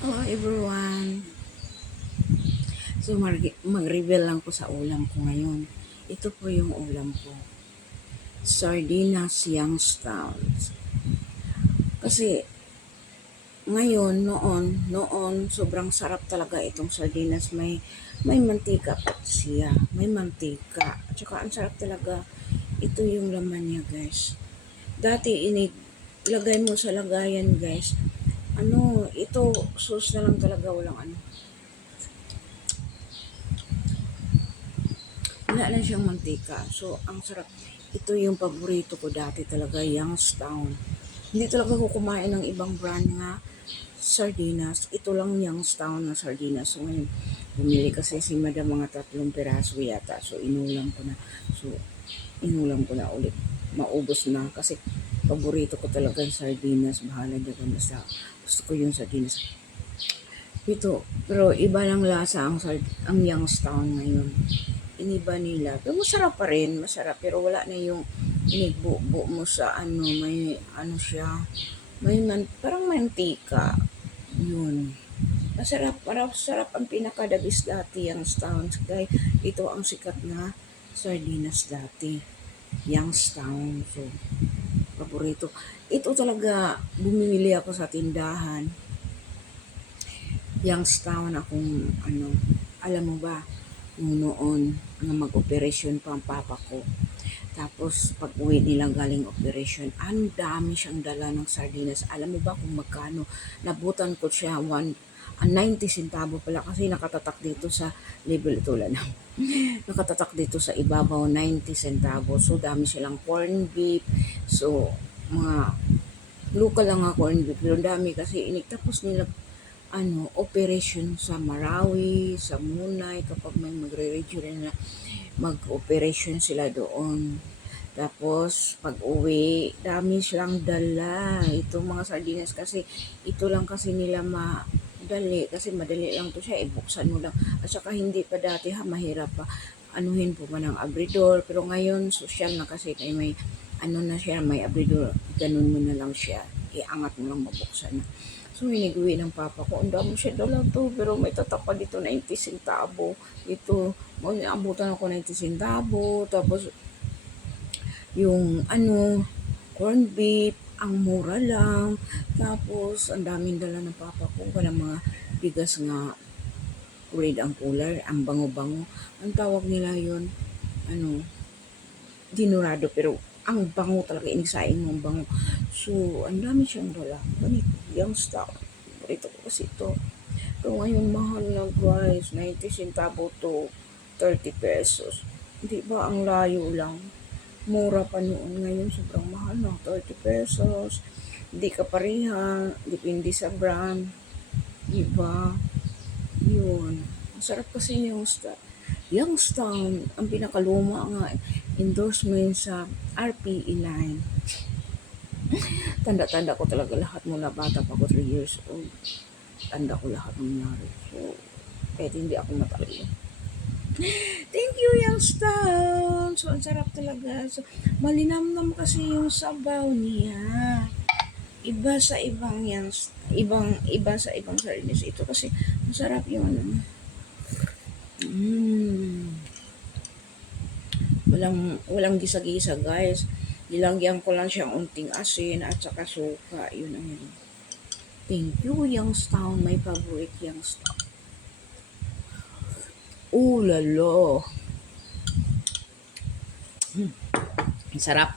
Hello everyone. So mag-reveal lang ko sa ulam ko ngayon. Ito po yung ulam ko. Sardinas Youngstown. Kasi ngayon, noon, sobrang sarap talaga itong sardinas. May mantika pa siya. May mantika. At saka ang sarap talaga. Ito yung laman niya guys. Dati ilagay mo sa lagayan guys. Ito, sauce na lang talaga. Walang ano. Wala na siyang mantika. So, ang sarap. Ito yung paborito ko dati talaga, Youngstown. Hindi talaga ako kumain ng ibang brand nga sardinas. Ito lang Youngstown na sardinas. So, ngayon, bumili kasi si madam mga 3 piraso yata. So, inulam ko na ulit. Maubos na kasi paborito ko talaga yung sardinas. Bahala dyan basta. Gusto ko yung sardinas. Ito, pero iba lang lasa ang Youngstown ngayon. Iniba nila. Pero masarap pa rin, masarap. Pero wala na yung inigbo mo sa may siya, parang mantika. Yun. Masarap, parang sarap ang pinakadabis dati Youngstown. Kaya ito ang sikat na sardinas dati. Youngstown. So, paborito. Ito talaga, bumili ako sa tindahan. Youngstown akong alam mo ba, noon na mag-operasyon pa ang papa ko. Tapos pag uwi nila galing operasyon, ang dami siyang dala ng sardinas. Alam mo ba kung magkano? Nabutan ko siya 90 centavo pala kasi nakatatak dito sa label ito lang. Nakatatak dito sa ibabaw 90 centavo. So dami silang corn beef. So mga local lang nga corn beef. Pero dami kasi tapos nila operation sa Marawi, sa Munay, kapag may magre-region na mag-operation sila doon. Tapos, pag uwi, dami silang dala. Itong mga sardinas kasi, ito lang kasi nila madali. Kasi madali lang to siya, ibuksan mo lang. At saka hindi pa dati mahirap pa. Anuhin po man ang abridor. Pero ngayon, social na kasi may na siya, may abridor. Ganun mo na lang siya. Iangat mo lang mabuksan na. So, hiniguwi ng papa ko. Ang dami siya dala to. Pero may tatak pa dito 90 centavo. Ito, abutan ako 90 centavo. Tapos, yung corn beef, ang mura lang. Tapos, ang daming dala ng papa ko. Walang mga bigas nga red ang color, ang bango-bango. Ang tawag nila yon dinurado, pero ang bango talaga, inisain mo ang bango. So, ang dami siyang dala. Ganito, yung stock. Ito ko kasi ito. Pero ngayon, mahal na guys. 90 centavo to 30 pesos. Di ba ang layo lang? Mura pa noon. Ngayon, sobrang mahal na. 30 pesos. Hindi ka pareha. Depende sa brand. Di ba? Yun. Masarap kasi yung Youngstown, ang pinakaluma nga endorsement sa RPE line. Tanda-tanda ko talaga lahat mula bata pa ko 3 years old. Tanda ko lahat ng nangyari. So, kahit hindi ako matalino. Thank you, Youngstown! So, ang sarap talaga. So, malinamnam kasi yung sabaw niya. Iba sa iba sa ibang sardinas. Ito kasi masarap yung walang gisa-gisa guys. Nilagyan ko lang siyang unting asin at saka suka. Yun ang yun. Thank you, Youngstown. My favorite Youngstown. Oh, lalo. Sarap.